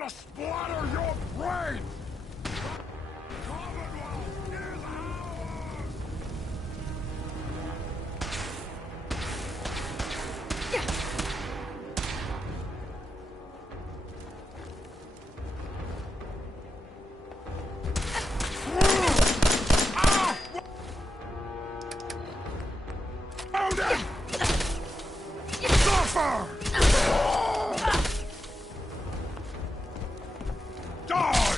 Gonna splatter your brains! Commonwealth is ours! Suffer! Die!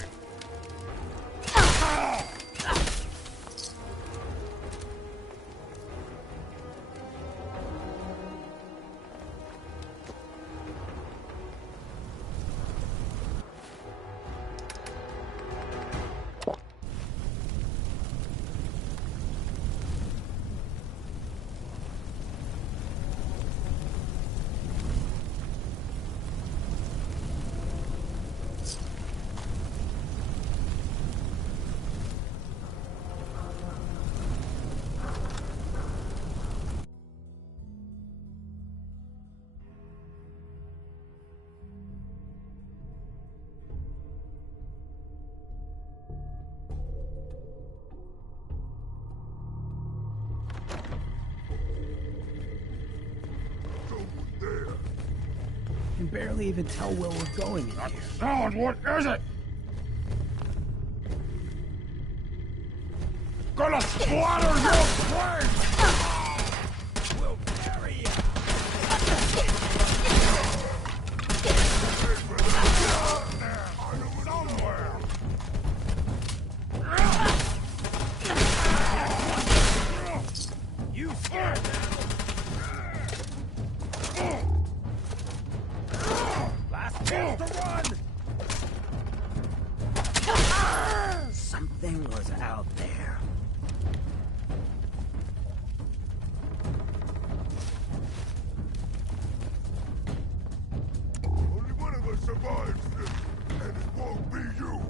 Can barely even tell where we're going in here. Sound, what is it? Gonna splatter your brains! We'll bury you! Somewhere! You scared them! Last chance to run! Something was out there. Only one of us survives this, and it won't be you!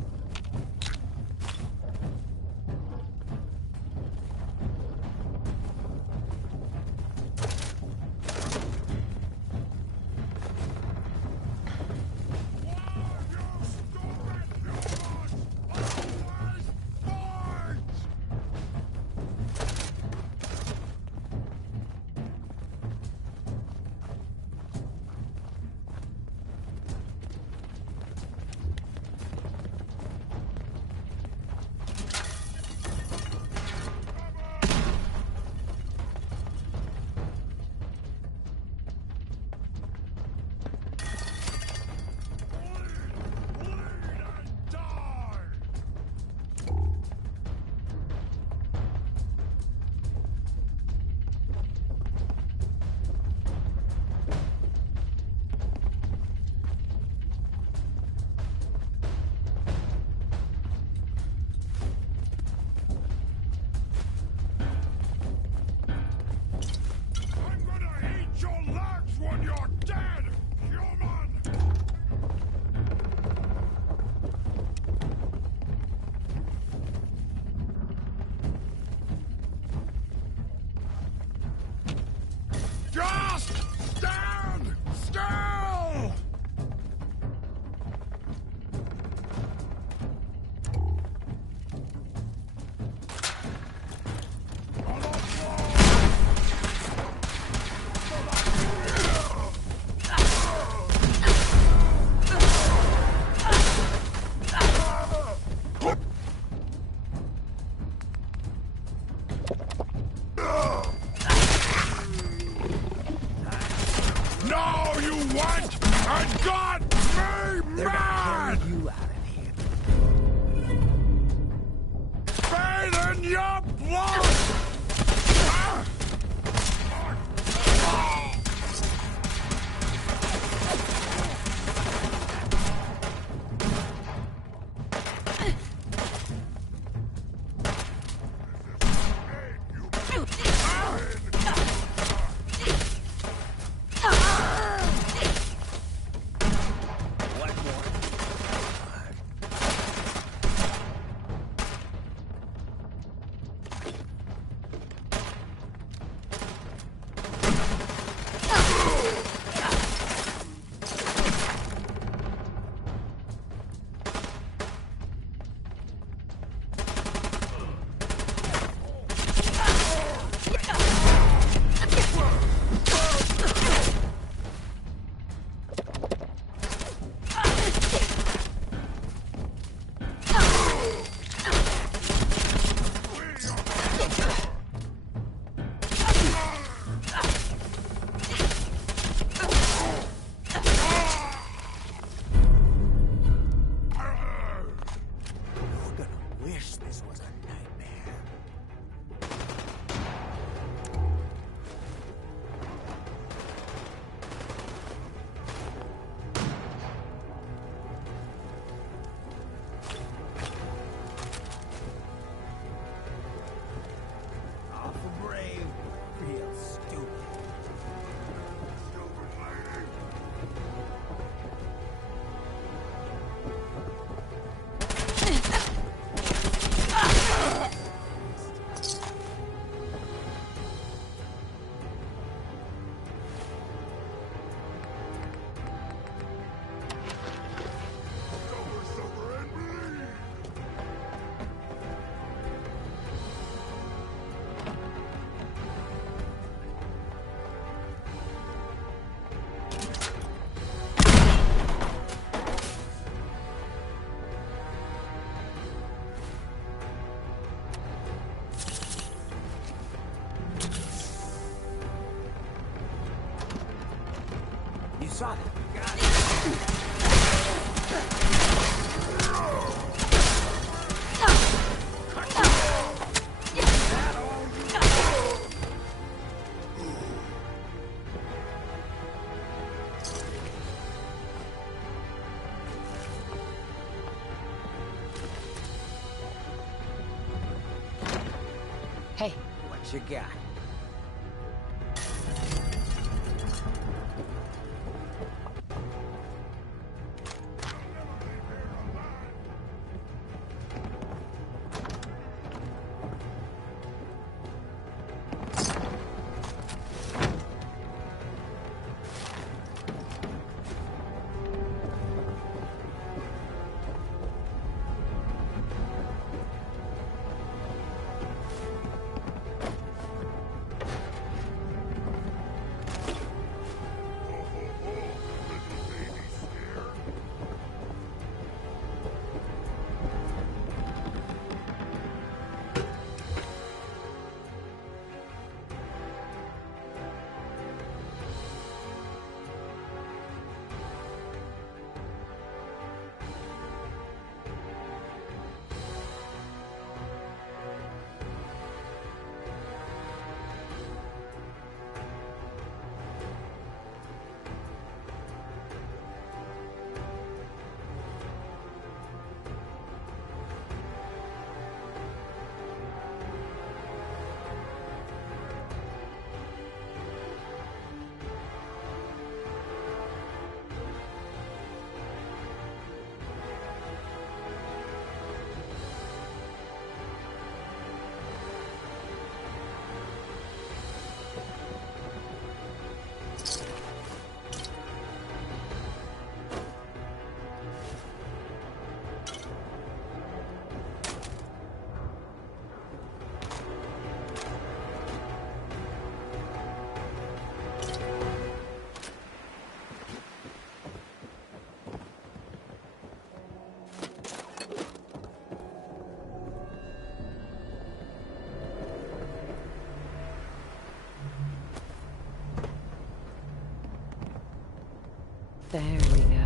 Just stand still! No, you went and got me They're mad! gonna carry you out of here. Bathe in your blood! What more? Got it. Hey, What you got? there we go.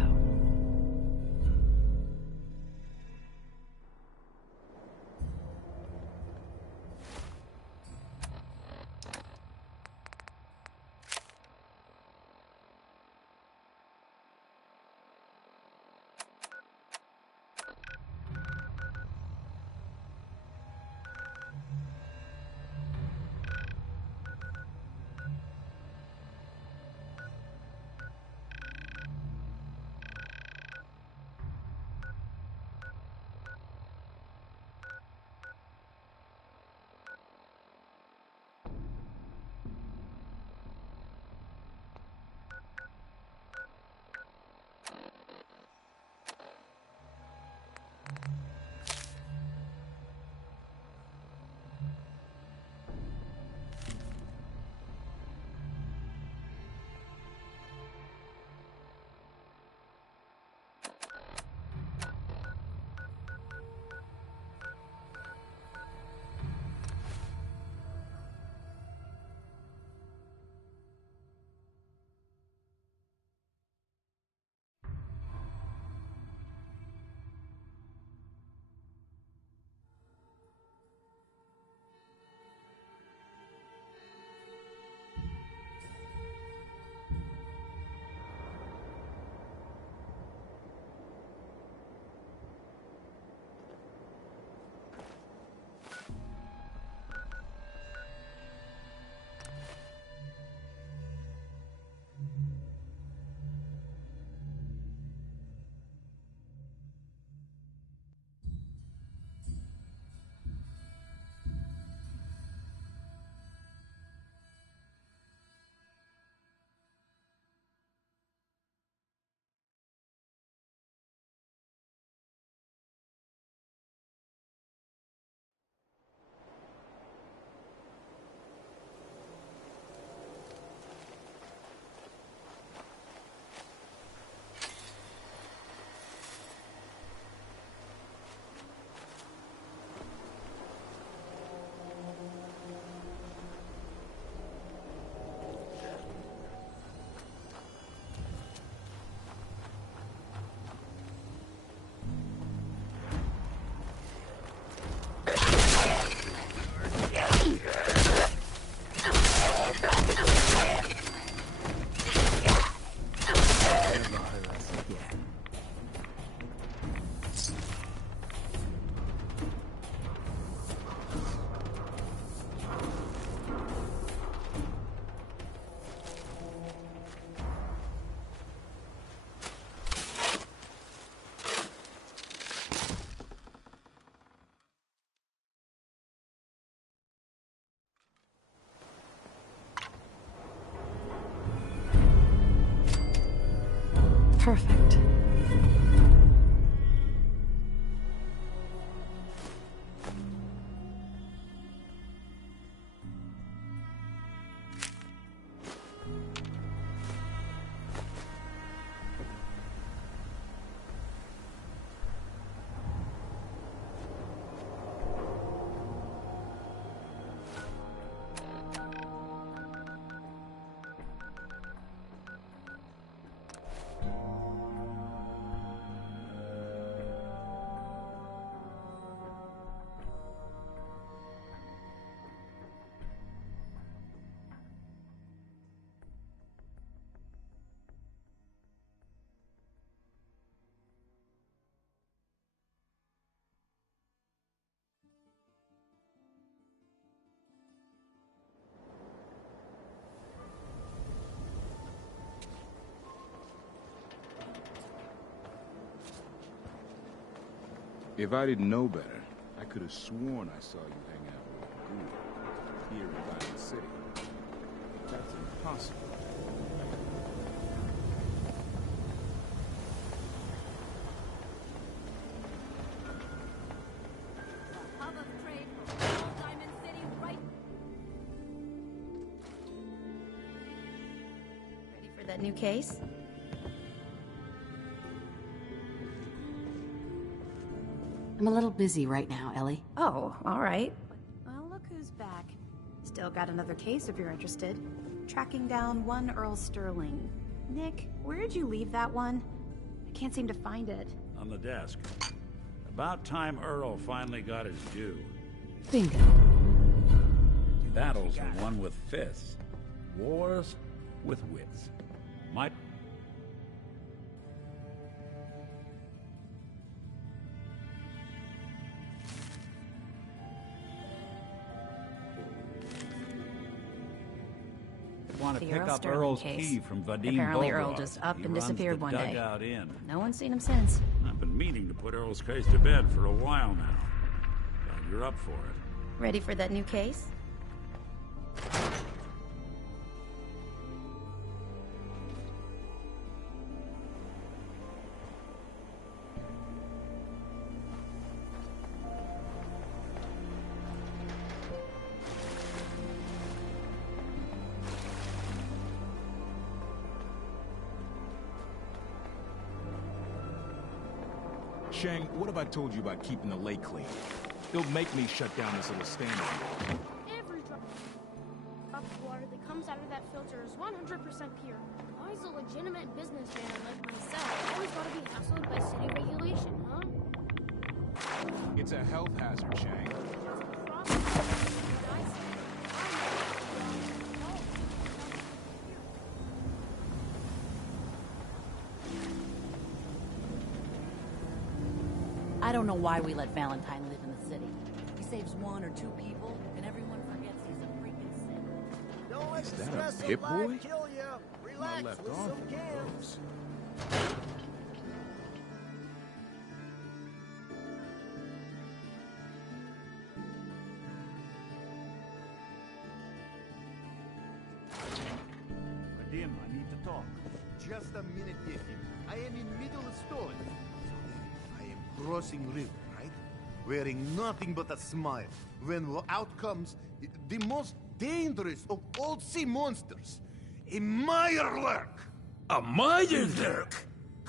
Perfect. If I didn't know better, I could have sworn I saw you hang out with Ghoul here in Violent City. But that's impossible. Hub of trade for all Diamond City right. Ready for that new case? I'm a little busy right now, Ellie. Oh, all right. Well, look who's back. Still got another case if you're interested. Tracking down one Earl Sterling. Nick, where did you leave that one? I can't seem to find it. On the desk. About time Earl finally got his due. Bingo. Battles are won with fists. Wars with wits. My... want to The pick Earl up Sterling Earl's case. key from Vadim Apparently Bogart. Earl just up He and runs disappeared the one day. Dugout Inn. No one's seen him since. I've been meaning to put Earl's case to bed for a while now. Glad you're up for it. Ready for that new case? Shang, what have I told you about keeping the lake clean? They'll make me shut down this little stand. Every drop of water that comes out of that filter is 100% pure. Why is a legitimate businessman like myself always gotta be hassled by city regulation, huh? It's a health hazard, Shang. That's a problem. What I say. I don't know why we let Valentine live in the city. He saves one or two people, and everyone forgets he's a freaking sinner. Don't let Is the that a stress of Pip life Boy? kill you. Relax I left with off some on the cans. ropes. Vadim, I need to talk. Just a minute, Yefim. I am in middle of story. So then, I am crossing river, right? Wearing nothing but a smile. When out comes the most dangerous of all sea monsters, a Meyerlurk. A Meyerlurk?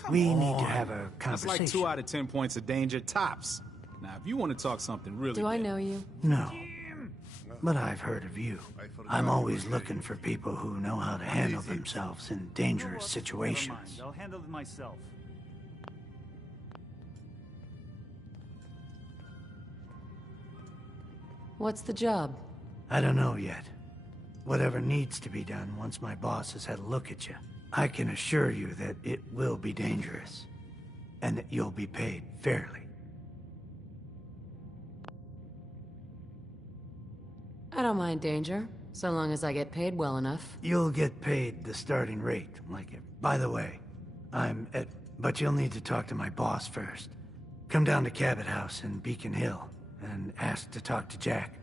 We need to have a That's conversation. like 2 out of 10 points of danger, tops. Now, if you want to talk something really Do I big- know you? No. But I've heard of you. I'm always looking for people who know how to handle themselves in dangerous situations. I'll handle it myself. What's the job? I don't know yet. Whatever needs to be done once my boss has had a look at you. I can assure you that it will be dangerous. And that you'll be paid fairly. I don't mind danger, so long as I get paid well enough. You'll get paid the starting rate, like it. By the way, I'm at... But you'll need to talk to my boss first. Come down to Cabot House in Beacon Hill and ask to talk to Jack.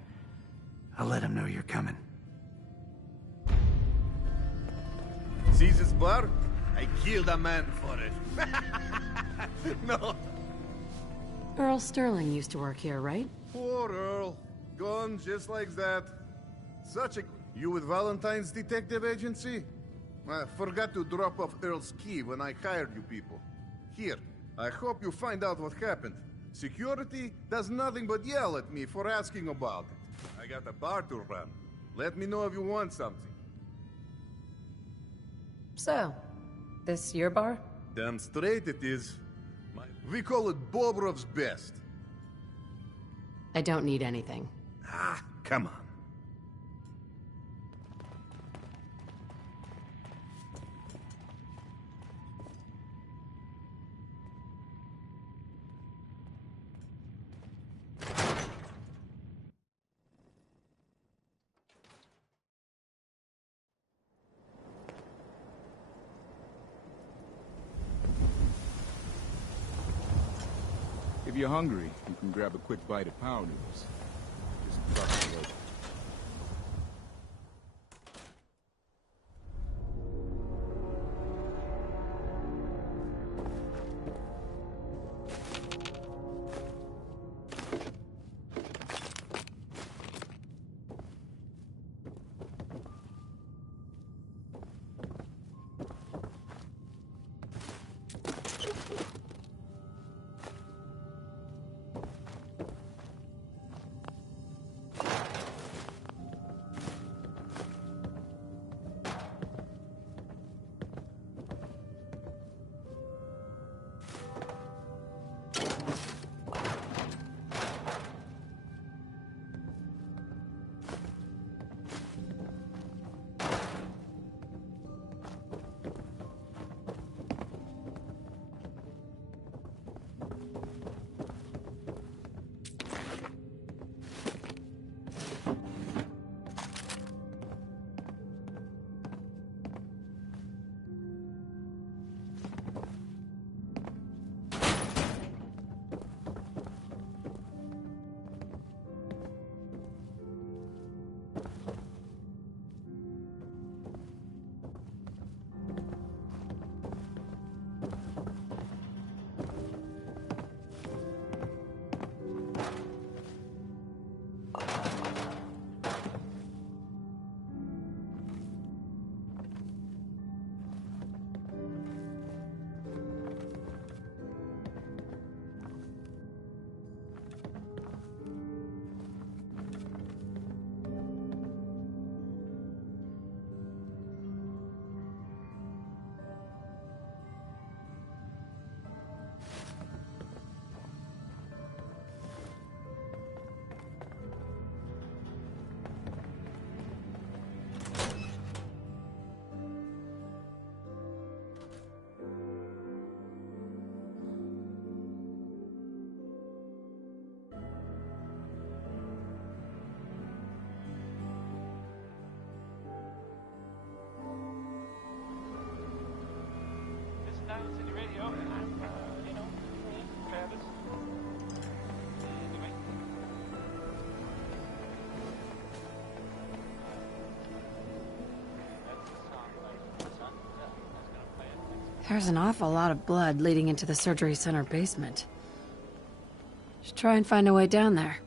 I'll let him know you're coming. See this bar? I killed a man for it. No. Earl Sterling used to work here, right? Poor Earl. Gone just like that. Such a... You with Valentine's Detective Agency? I forgot to drop off Earl's key when I hired you people. Here, I hope you find out what happened. Security does nothing but yell at me for asking about it. I got a bar to run. Let me know if you want something. So, this your bar? Damn straight it is. We call it Bobrov's Best. I don't need anything. Ah, come on. If you're hungry, you can grab a quick bite at Power Noodles. Just across the road. City Radio, and I'm, Travis. Anyway. That's the song by Son. Yeah, I was gonna play it. There's an awful lot of blood leading into the surgery center basement. Should try and find a way down there.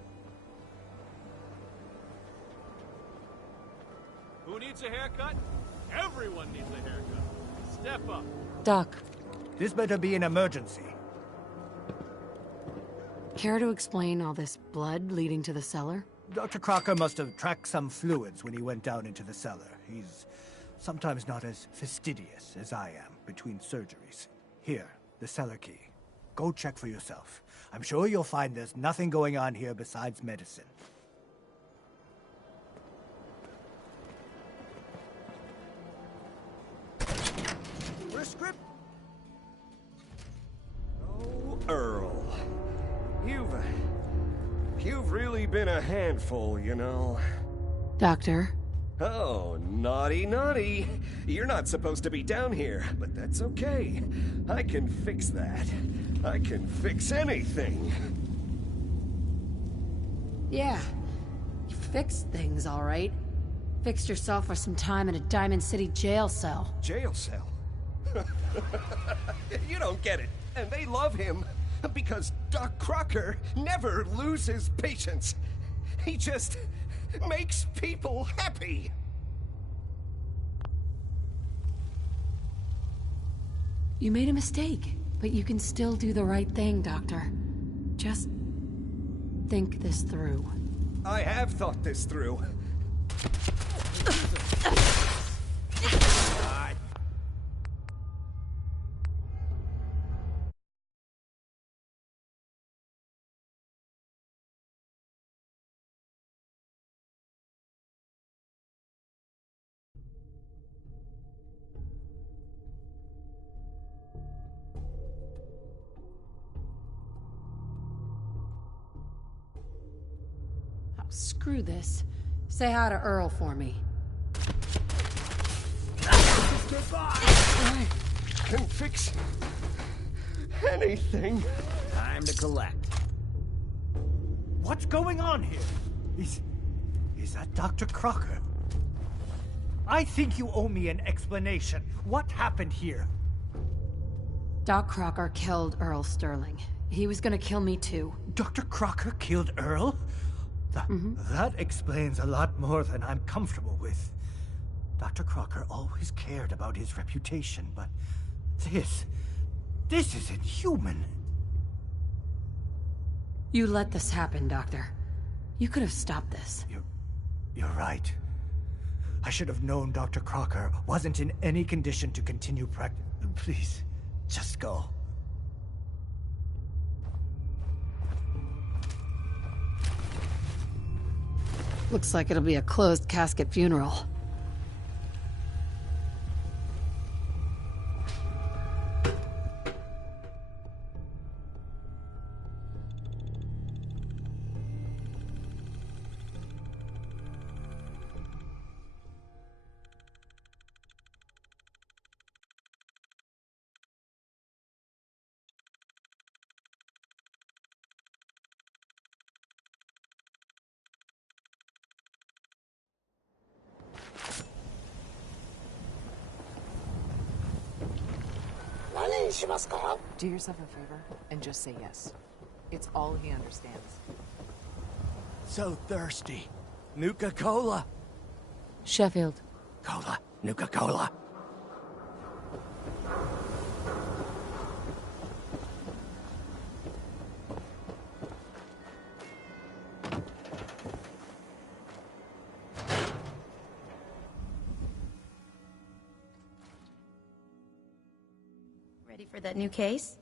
Who needs a haircut? Everyone needs a haircut. Step up. Doc. This better be an emergency. Care to explain all this blood leading to the cellar? Dr. Crocker must have tracked some fluids when he went down into the cellar. He's sometimes not as fastidious as I am between surgeries. Here, the cellar key. Go check for yourself. I'm sure you'll find there's nothing going on here besides medicine. Prescript. Oh, Earl. You've really been a handful, you know. Doctor. Oh, naughty, naughty. You're not supposed to be down here, but that's okay. I can fix that. I can fix anything. Yeah. You fixed things, all right. Fixed yourself for some time in a Diamond City jail cell. Jail cell? You don't get it. And they love him because Doc Crocker never loses patience. He just makes people happy. You made a mistake, but you can still do the right thing, Doctor. Just think this through. I have thought this through. Screw this. Say hi to Earl for me. I can fix anything. Time to collect. What's going on here? Is that Dr. Crocker? I think you owe me an explanation. What happened here? Doc Crocker killed Earl Sterling. He was gonna kill me too. Dr. Crocker killed Earl? That explains a lot more than I'm comfortable with. Dr. Crocker always cared about his reputation, but this is inhuman. You let this happen, Doctor. You could have stopped this. You're right. I should have known Dr. Crocker wasn't in any condition to continue practice. Please, just go. Looks like it'll be a closed casket funeral. Do yourself a favor and just say yes. It's all he understands. So thirsty. Nuka-Cola. Sheffield. Cola. Nuka-Cola. Ready for that new case?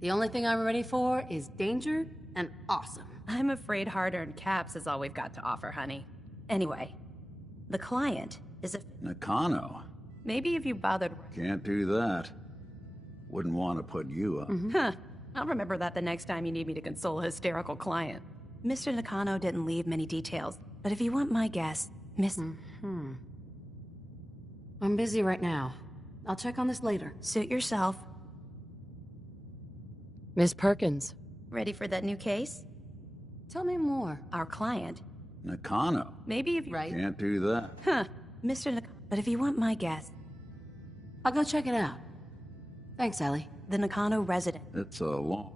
The only thing I'm ready for is danger and awesome. I'm afraid hard-earned caps is all we've got to offer, honey. Anyway, the client is a... Nakano. Maybe if you bothered... Can't do that. Wouldn't want to put you up. Huh. I'll remember that the next time you need me to console a hysterical client. Mr. Nakano didn't leave many details, but if you want my guess, I'm busy right now. I'll check on this later. Suit yourself. Miss Perkins. Ready for that new case? Tell me more. Our client. Nakano. Maybe if you... Right. Can't do that. Huh. Mr. Nakano. But if you want my guess... I'll go check it out. Thanks, Ellie. The Nakano resident. It's a long...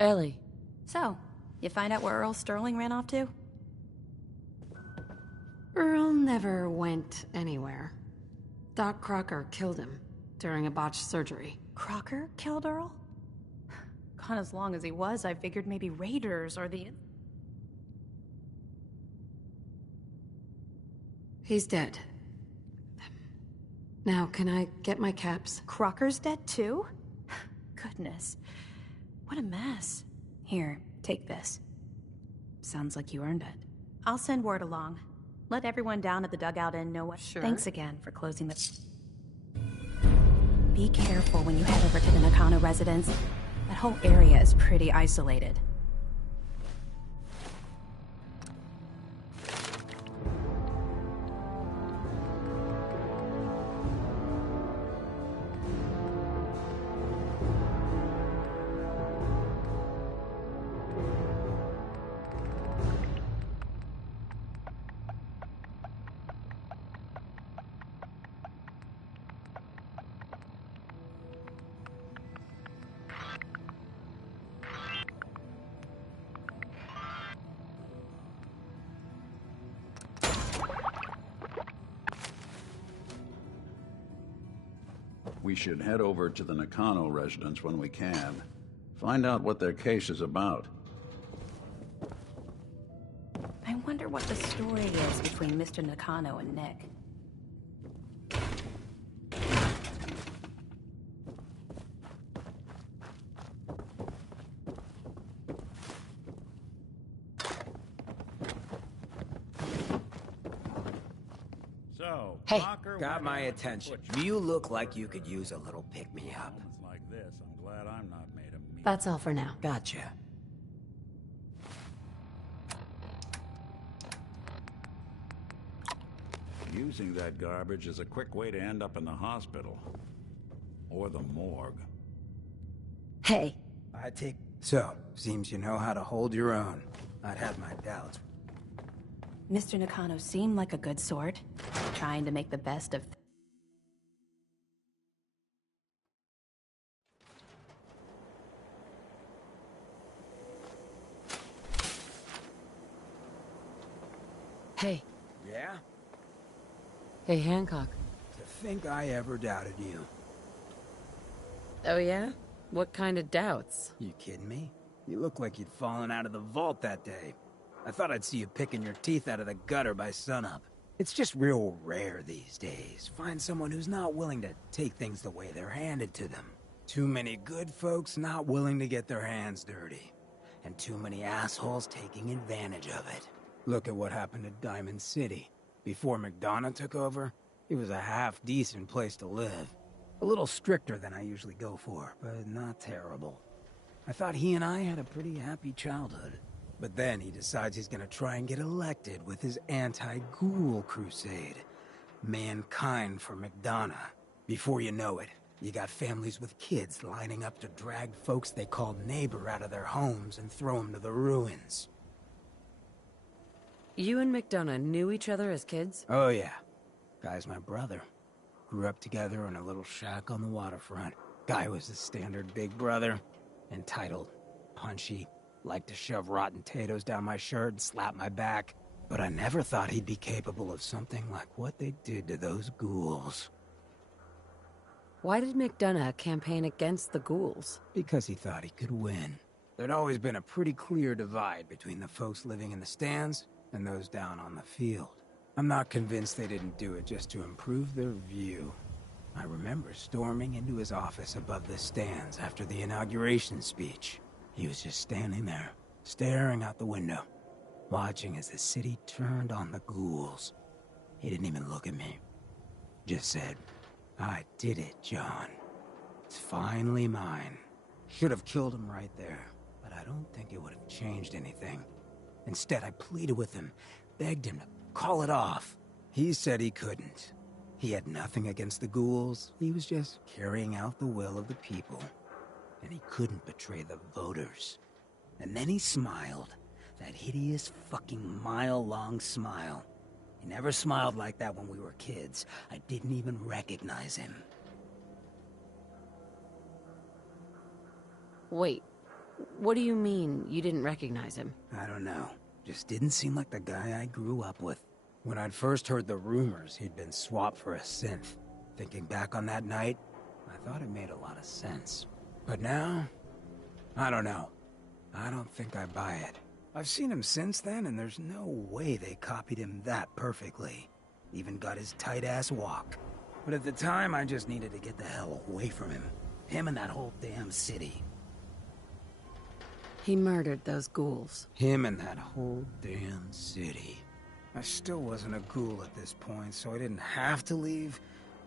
Ellie. So, you find out where Earl Sterling ran off to? Earl never went anywhere. Doc Crocker killed him during a botched surgery. Crocker killed Earl? Gone as long as he was, I figured maybe raiders or the... He's dead. Now, can I get my caps? Crocker's dead too? Goodness. What a mess. Here, take this. Sounds like you earned it. I'll send word along. Let everyone down at the dugout inn know what... Sure. Thanks again for closing the... Be careful when you head over to the Nakano residence. That whole area is pretty isolated. we should head over to the Nakano residence when we can. Find out what their case is about. I wonder what the story is between Mr. Nakano and Nick. So, Hey, Crocker got went my out attention. and put You look like you could use a little pick-me-up. moments like this. I'm glad I'm not made of meat. That's all for now. Gotcha. Using that garbage is a quick way to end up in the hospital. Or the morgue. Hey. I take... So, seems you know how to hold your own. I'd have my doubts. Mr. Nakano seemed like a good sort, trying to make the best of... Hey. Yeah? Hey, Hancock. To think I ever doubted you. Oh yeah? What kind of doubts? You kidding me? You look like you'd fallen out of the vault that day. I thought I'd see you picking your teeth out of the gutter by sunup. It's just real rare these days. Find someone who's not willing to take things the way they're handed to them. Too many good folks not willing to get their hands dirty. And too many assholes taking advantage of it. Look at what happened to Diamond City. Before McDonough took over, it was a half-decent place to live. A little stricter than I usually go for, but not terrible. I thought he and I had a pretty happy childhood. But then he decides he's gonna try and get elected with his anti-ghoul crusade. Mankind for McDonough. Before you know it, you got families with kids lining up to drag folks they called neighbor out of their homes and throw them to the ruins. You and McDonough knew each other as kids? Oh yeah. Guy's my brother. Grew up together in a little shack on the waterfront. Guy was the standard big brother. Entitled, punchy, liked to shove rotten potatoes down my shirt and slap my back. But I never thought he'd be capable of something like what they did to those ghouls. Why did McDonough campaign against the ghouls? Because he thought he could win. There'd always been a pretty clear divide between the folks living in the stands and those down on the field. I'm not convinced they didn't do it just to improve their view. I remember storming into his office above the stands after the inauguration speech. He was just standing there, staring out the window, watching as the city turned on the ghouls. He didn't even look at me. Just said, "I did it, John. It's finally mine." Should have killed him right there, but I don't think it would have changed anything. Instead, I pleaded with him, begged him to call it off. He said he couldn't. He had nothing against the ghouls. He was just carrying out the will of the people. And he couldn't betray the voters. And then he smiled. That hideous fucking mile-long smile. He never smiled like that when we were kids. I didn't even recognize him. Wait, what do you mean you didn't recognize him? I don't know. Just didn't seem like the guy I grew up with. When I'd first heard the rumors he'd been swapped for a synth, thinking back on that night, I thought it made a lot of sense. But now, I don't know. I don't think I buy it. I've seen him since then, and there's no way they copied him that perfectly. Even got his tight-ass walk. But at the time, I just needed to get the hell away from him. Him and that whole damn city. He murdered those ghouls. Him and that whole damn city. I still wasn't a ghoul at this point, so I didn't have to leave,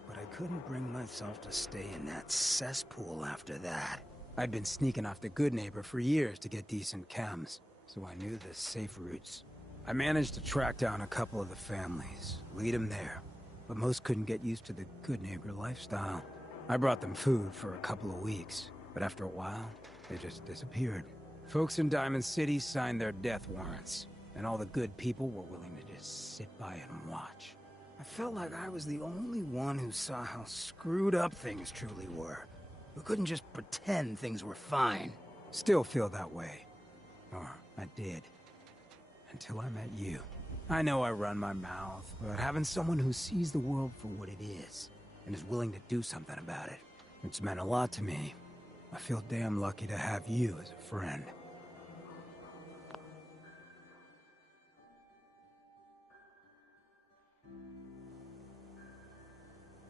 but I couldn't bring myself to stay in that cesspool after that. I'd been sneaking off the Good Neighbor for years to get decent chems, so I knew the safe routes. I managed to track down a couple of the families, lead them there, but most couldn't get used to the Good Neighbor lifestyle. I brought them food for a couple of weeks, but after a while, they just disappeared. Folks in Diamond City signed their death warrants, and all the good people were willing to just sit by and watch. I felt like I was the only one who saw how screwed up things truly were, who couldn't just pretend things were fine. Still feel that way. Or I did. Until I met you. I know I run my mouth, but having someone who sees the world for what it is, and is willing to do something about it, It's meant a lot to me. I feel damn lucky to have you as a friend.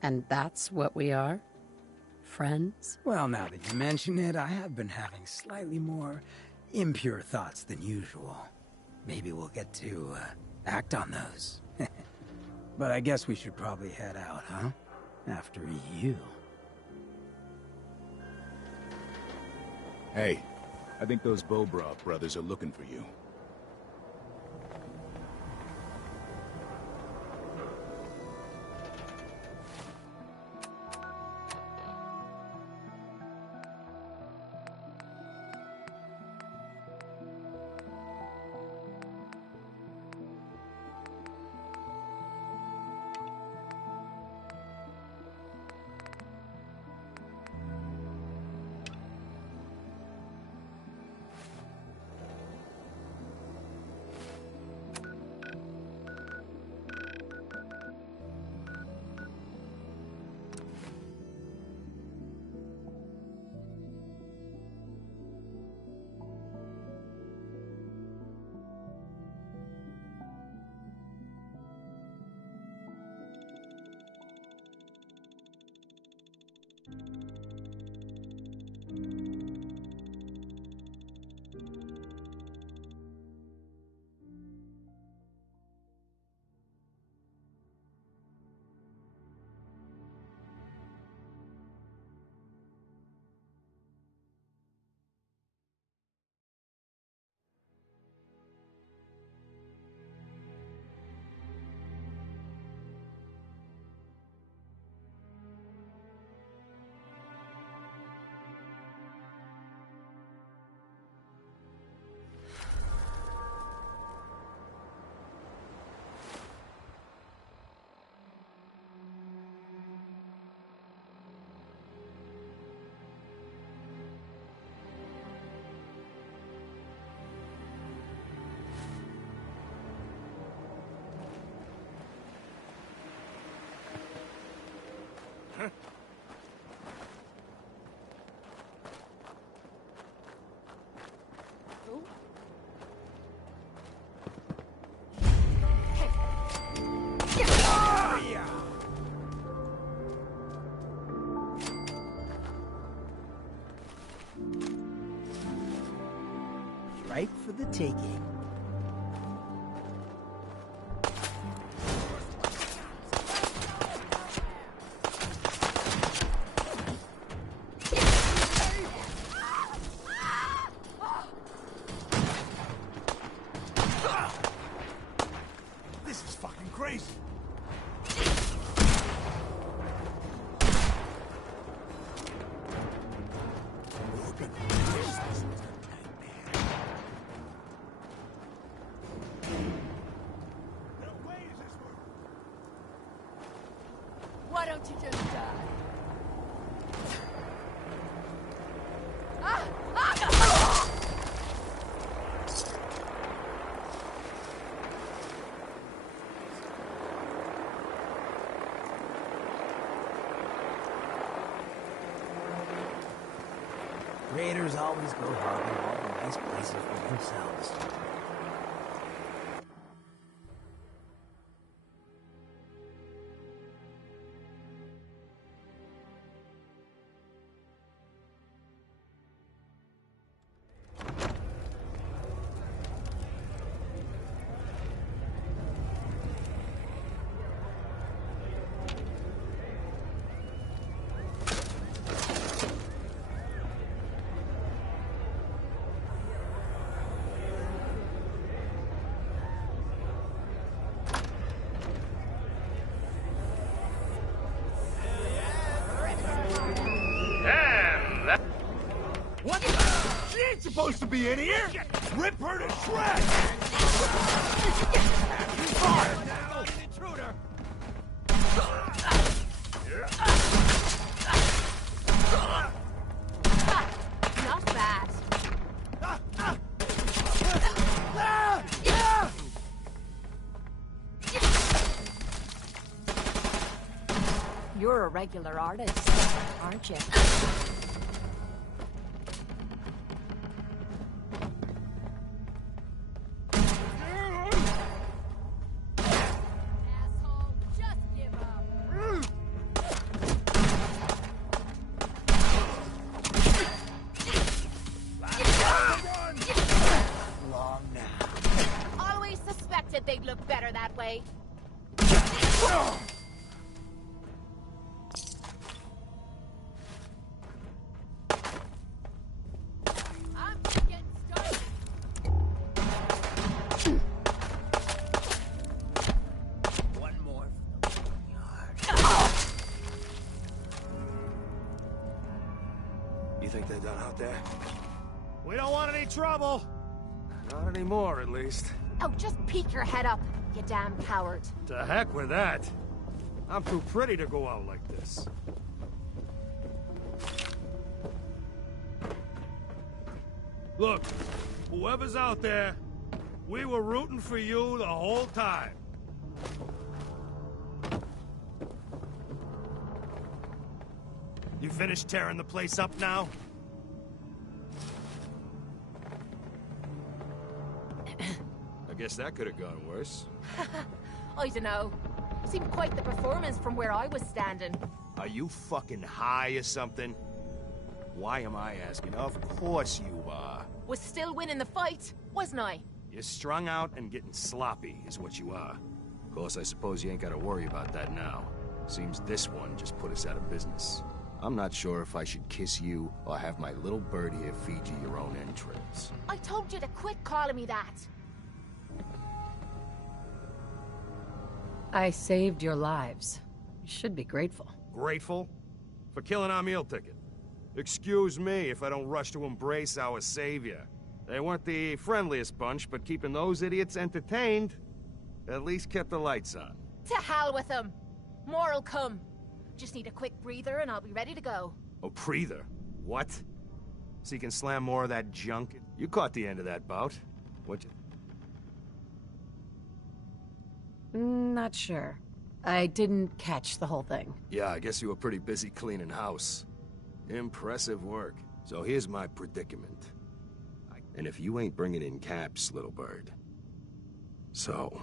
And that's what we are? Friends? Well, now that you mention it, I have been having slightly more impure thoughts than usual. Maybe we'll get to act on those. But I guess we should probably head out, huh? After you. Hey, I think those Bobroff brothers are looking for you. Right for the taking. This is fucking crazy. Why don't you just die? Ah! Ah! Raiders always go hogging all the nice places for themselves. What? She ain't supposed to be in here! Rip her to shreds! Now, an intruder! Not bad. You're a regular artist, aren't you? Asshole, just give up. Long now. Always suspected they'd look better that way. I'm just getting started. One more for the yard. You think they're done out there? We don't want any trouble. Not anymore, at least. Oh, just peek your head up, you damn coward. To heck with that. I'm too pretty to go out like this. Look, whoever's out there, we were rooting for you the whole time. You finished tearing the place up now? I guess that could have gone worse. I dunno. Seemed quite the performance from where I was standing. Are you fucking high or something? Why am I asking? Of course you are. Was still winning the fight, wasn't I? You're strung out and getting sloppy, is what you are. Of course, I suppose you ain't gotta worry about that now. Seems this one just put us out of business. I'm not sure if I should kiss you or have my little bird here feed you your own entrails. I told you to quit calling me that. I saved your lives. You should be grateful. Grateful? For killing our meal ticket. Excuse me if I don't rush to embrace our savior. They weren't the friendliest bunch, but keeping those idiots entertained at least kept the lights on. To hell with them. More'll come. Just need a quick breather and I'll be ready to go. Oh, breather? What? So you can slam more of that junk? You caught the end of that bout. What you... Not sure. I didn't catch the whole thing. Yeah, I guess you were pretty busy cleaning house. Impressive work. So here's my predicament. And if you ain't bringing in caps, little bird. So,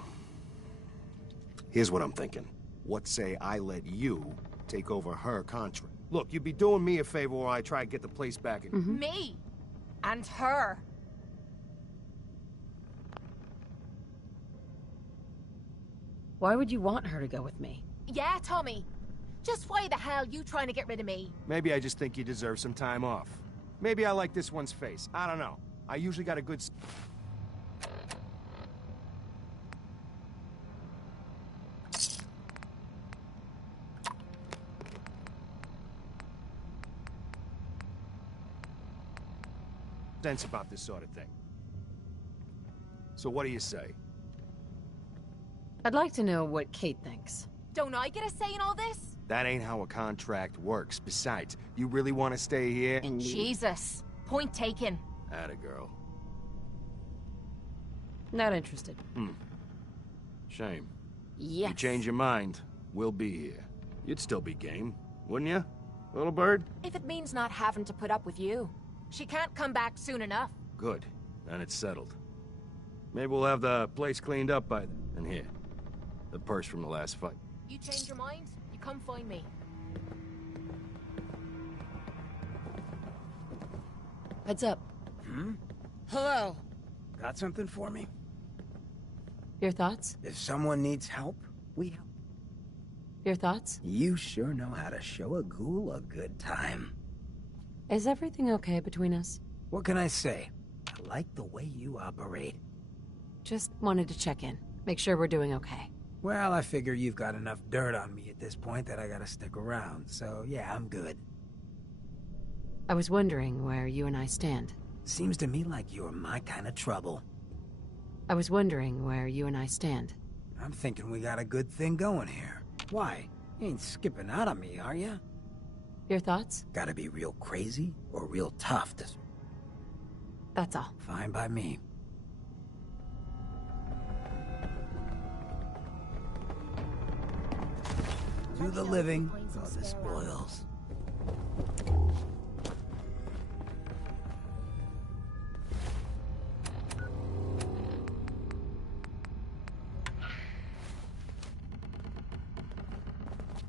here's what I'm thinking. What say I let you take over her contract? Look, you'd be doing me a favor while I try to get the place back in... Me? And her? Why would you want her to go with me? Yeah, Tommy. Just why the hell you trying to get rid of me? Maybe I just think you deserve some time off. Maybe I like this one's face. I don't know. I usually got a good... sense about this sort of thing. So what do you say? I'd like to know what Kate thinks. Don't I get a say in all this? That ain't how a contract works. Besides, you really want to stay here? Jesus. Point taken. Atta girl. Not interested. Shame. Yes. You change your mind, we'll be here. You'd still be game, wouldn't you, little bird? If it means not having to put up with you. She can't come back soon enough. Good. Then it's settled. Maybe we'll have the place cleaned up by then. And here, the purse from the last fight. You change your mind, you come find me. Heads up. Hello. Got something for me? Your thoughts? If someone needs help, we help. Your thoughts? You sure know how to show a ghoul a good time. Is everything okay between us? What can I say? I like the way you operate. Just wanted to check in. Make sure we're doing okay. Well, I figure you've got enough dirt on me at this point that I gotta stick around, so yeah, I'm good. I was wondering where you and I stand. Seems to me like you're my kind of trouble. I was wondering where you and I stand. I'm thinking we got a good thing going here. Why? You ain't skipping out on me, are ya? Your thoughts? Gotta be real crazy or real tough to... That's all. Fine by me. To the living, or the spoils.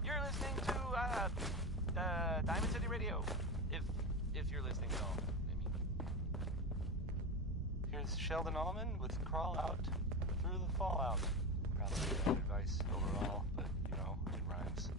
You're listening to Diamond City Radio, if you're listening at all. I mean, here's Sheldon Allman with Crawl Out Through the Fallout. Probably bad advice overall, but you know, it rhymes.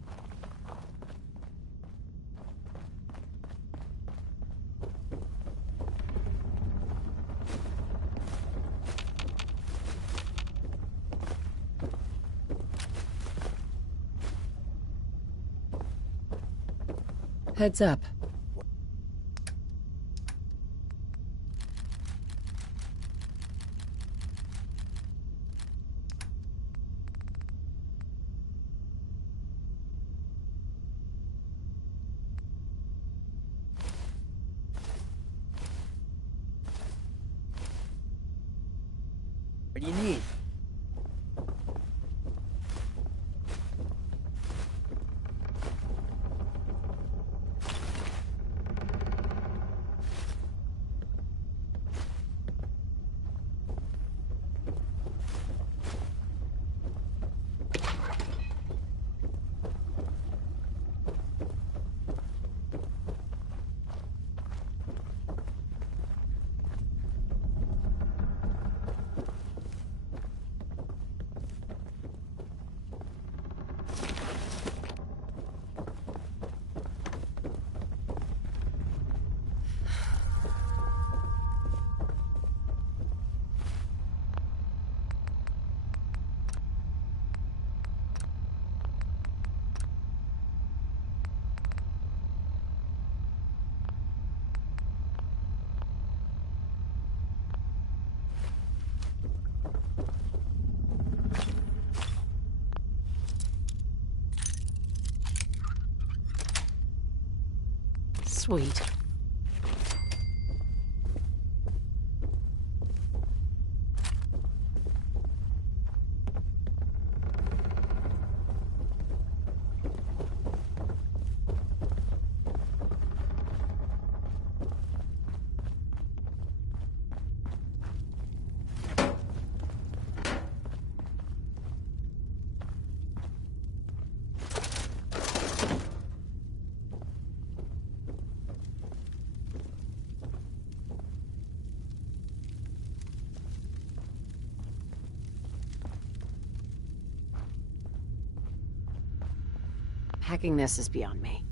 Heads up. What do you need? Sweet. Hacking this is beyond me.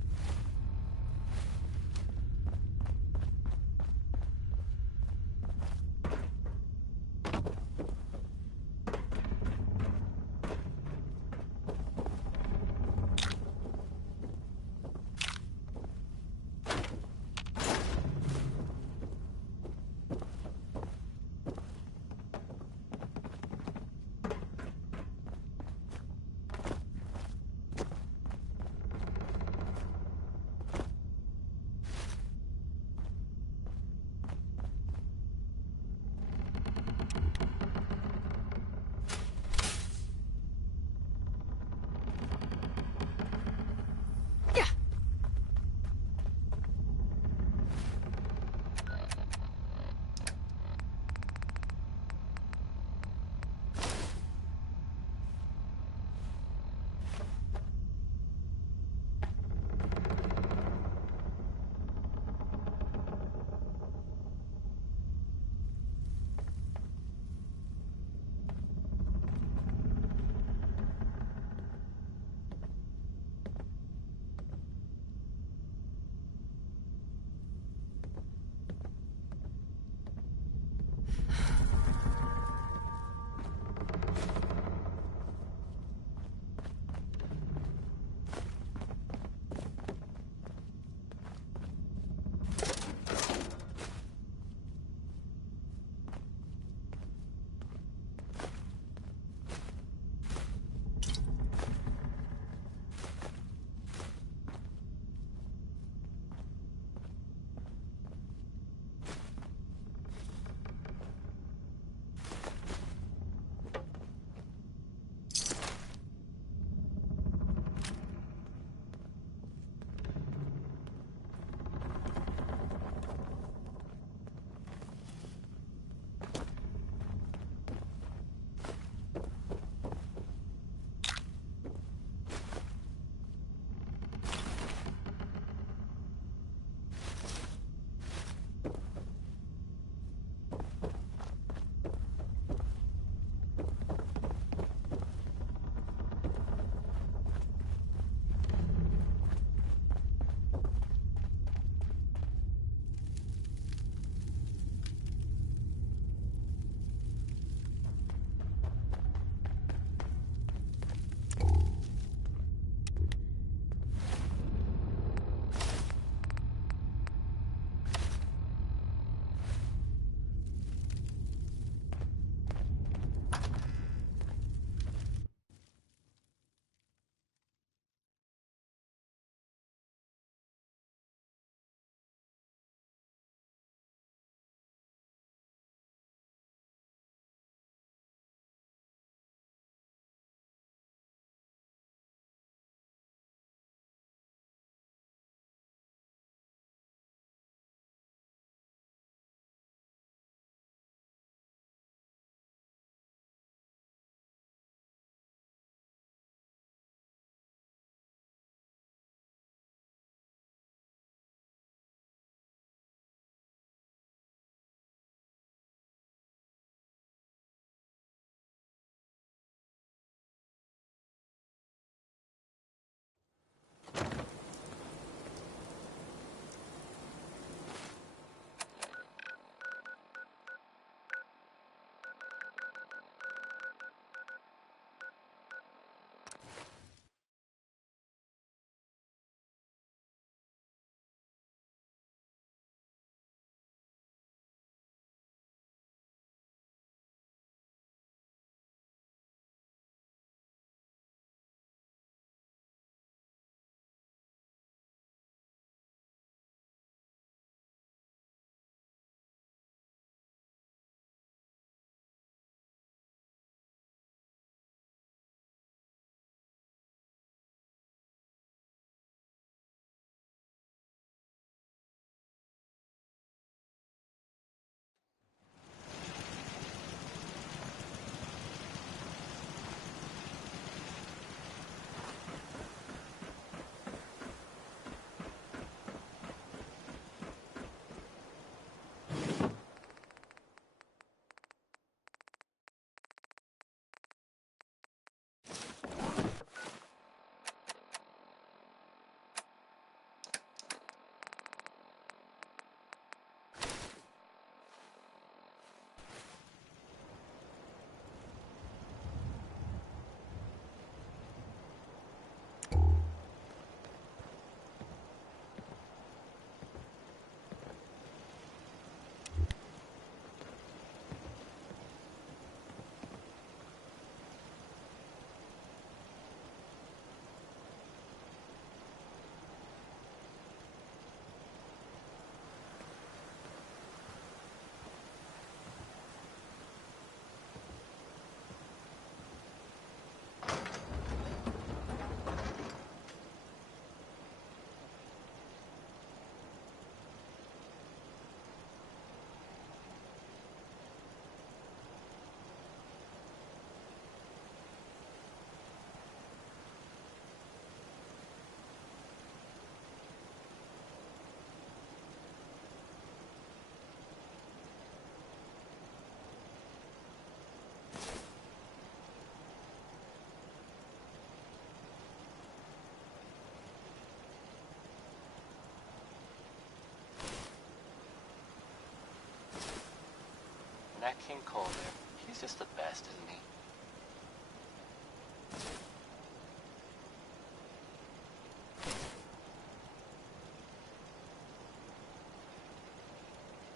Nat King Cole there. He's just the best, isn't he?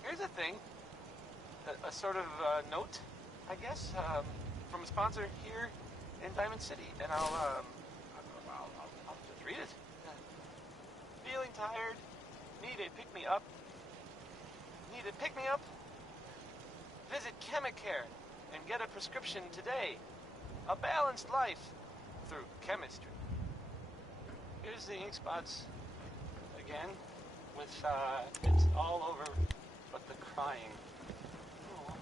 Here's a thing. A sort of note, I guess, from a sponsor here in Diamond City. And I'll just read it. Feeling tired? Need a pick-me-up? Need a pick-me-up? Visit Chemicare and get a prescription today. A balanced life through chemistry. Here's the ink spots again, with it's all over but the crying. Oh.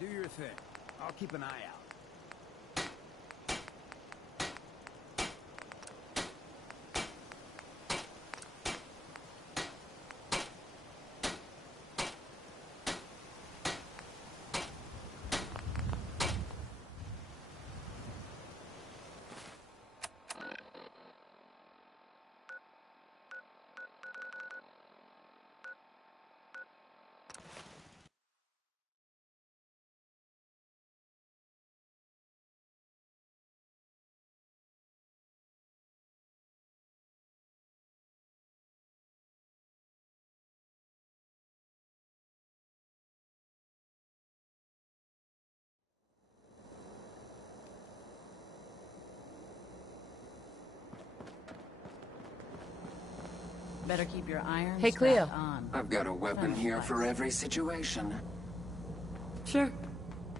Do your thing. I'll keep an eye out. better keep your iron Hey, Cleo. strapped on. I've got a weapon here for every situation. Sure.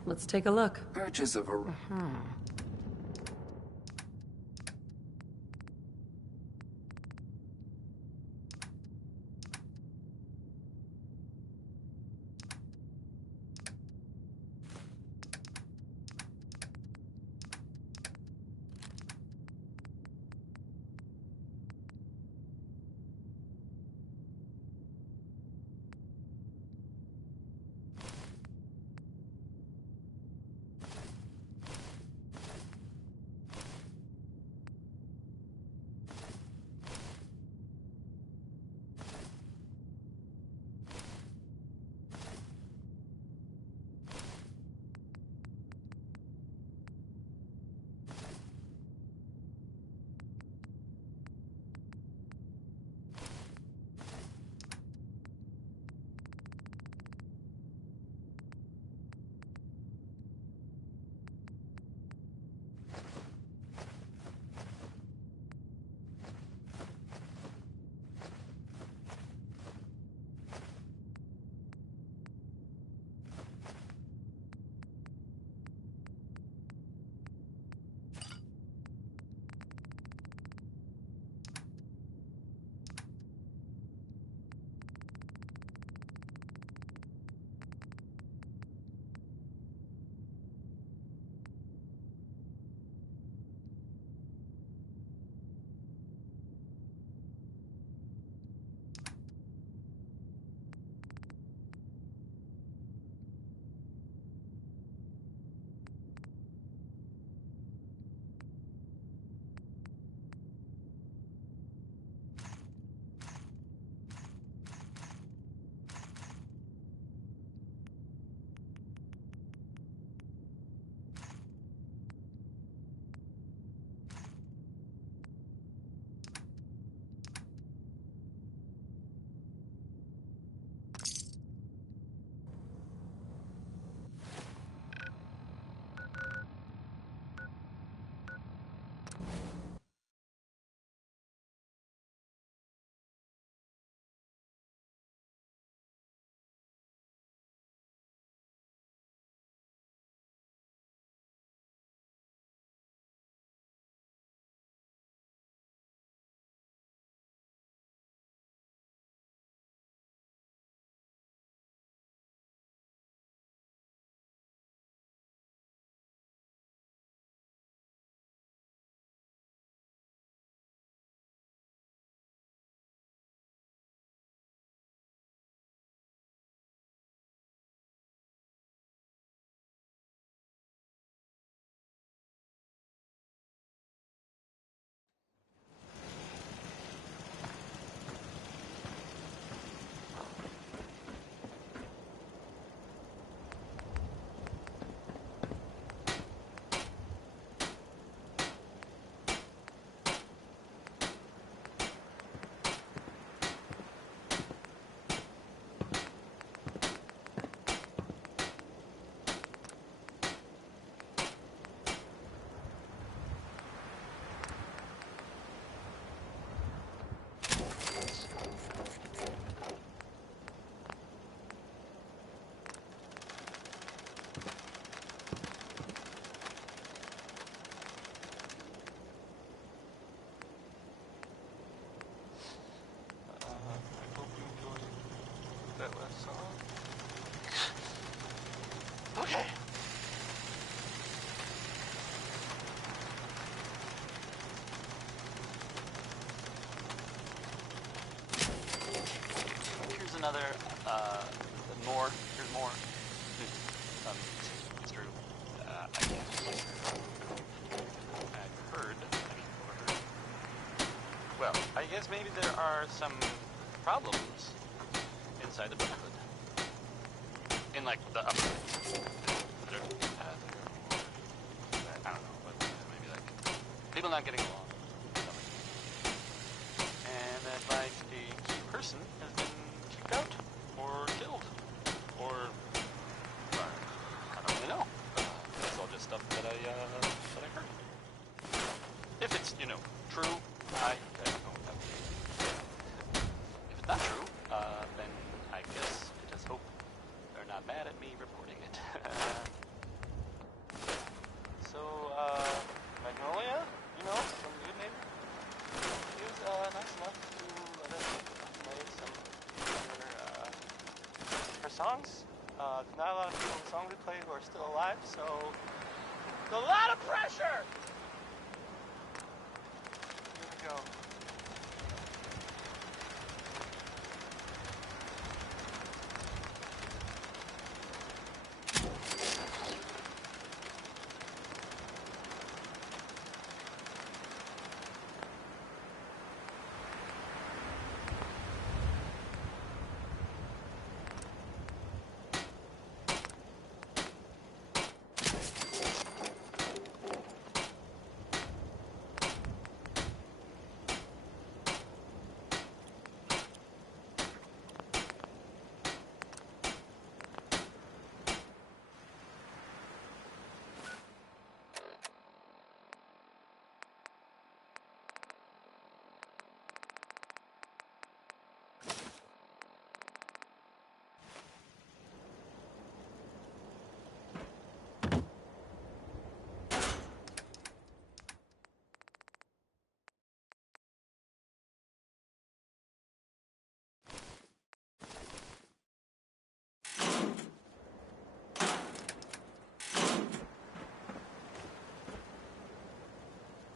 Let's take a look. Purchase of a... Okay. Here's another, more. Here's more. It's true. I can't. I've heard. Well, I guess maybe there are some problems inside the Brotherhood. In, like, the upper... I don't know, but maybe, like, people not getting along. And that, like, a key person has been kicked out, or killed, or... I don't really know. That's all just stuff that I heard. If it's, you know, true, I don't know. not mad at me reporting it. So, Magnolia, you know, from Good Neighbor, he was nice enough to let us play some of her songs. There's not a lot of people in the song we play who are still alive, so there's a lot of pressure! Here we go.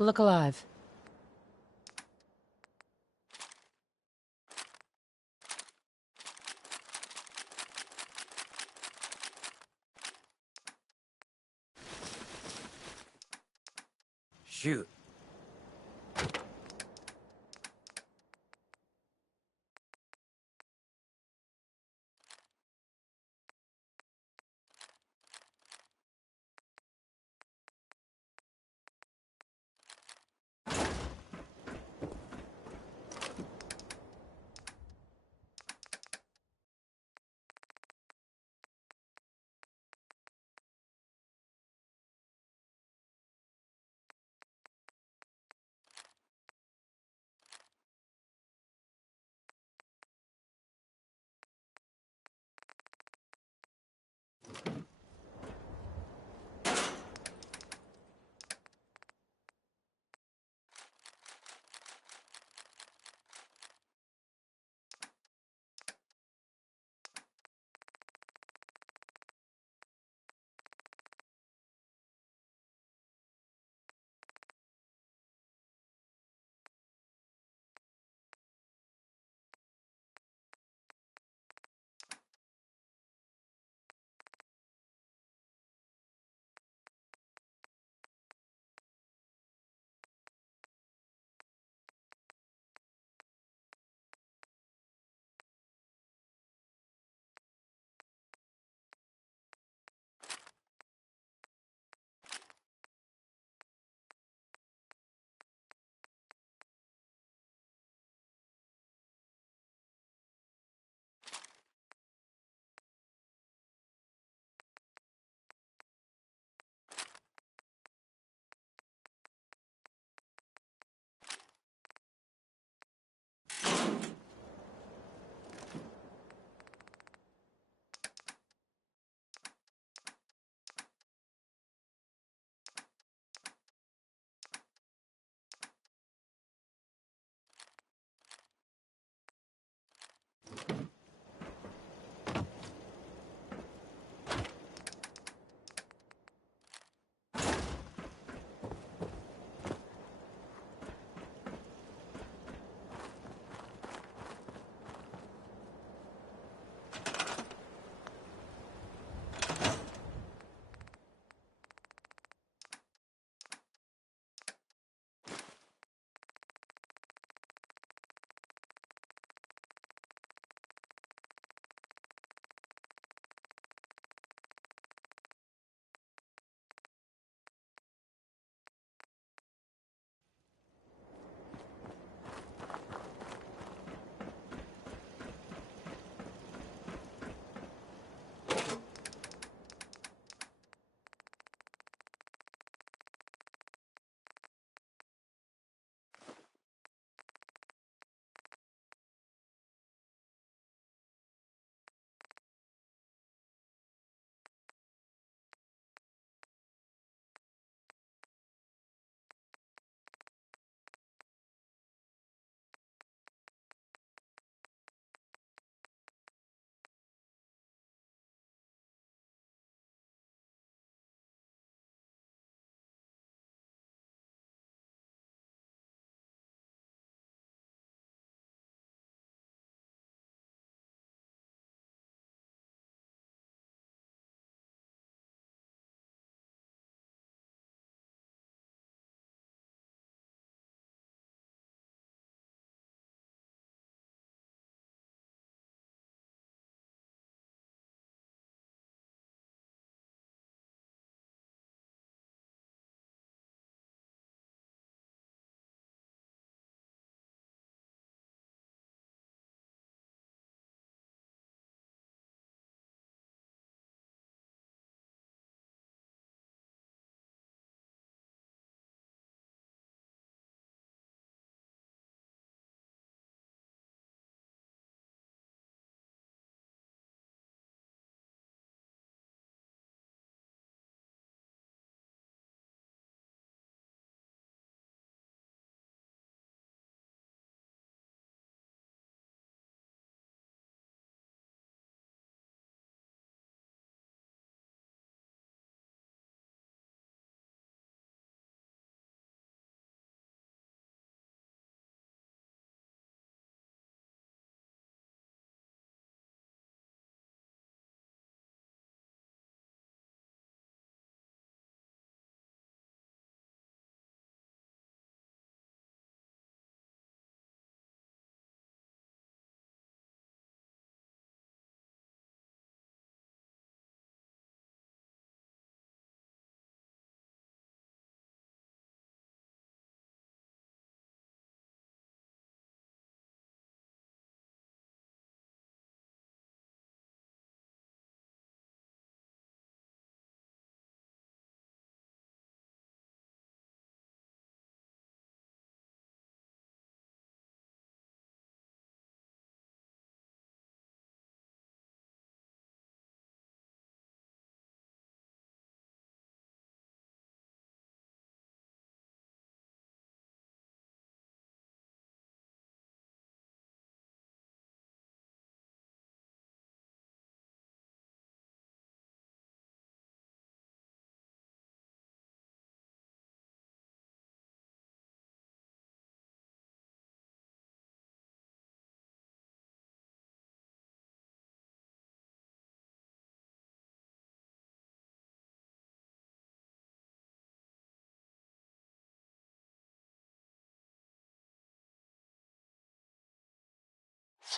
Look alive. Shoot.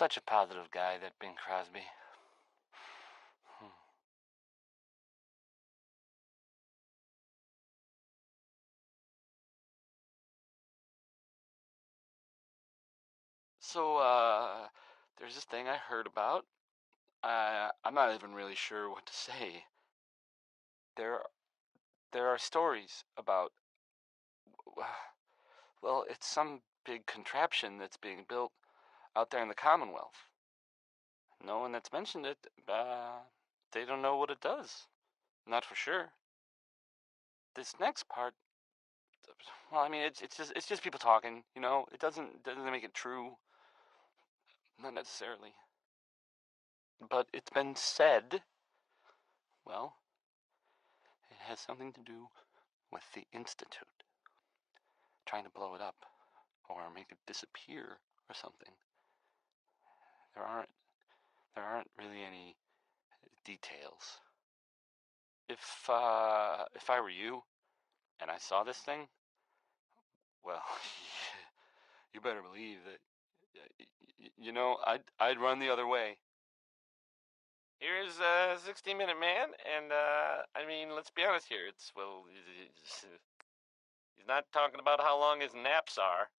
such a positive guy, that Bing Crosby. So, there's this thing I heard about. I'm not even really sure what to say. There, there are stories about, well, it's some big contraption that's being built out there in the Commonwealth. No one that's mentioned it, they don't know what it does. Not for sure. This next part, well, I mean, it's just people talking, you know. It doesn't make it true. Not necessarily. But it's been said, well, it has something to do with the Institute. Trying to blow it up, or make it disappear, or something. There aren't really any details. If I were you, and I saw this thing, well, you better believe that, you know, I'd run the other way. Here's a 60-minute man, and, I mean, let's be honest here. Well, he's not talking about how long his naps are.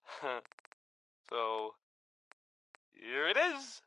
So, here it is.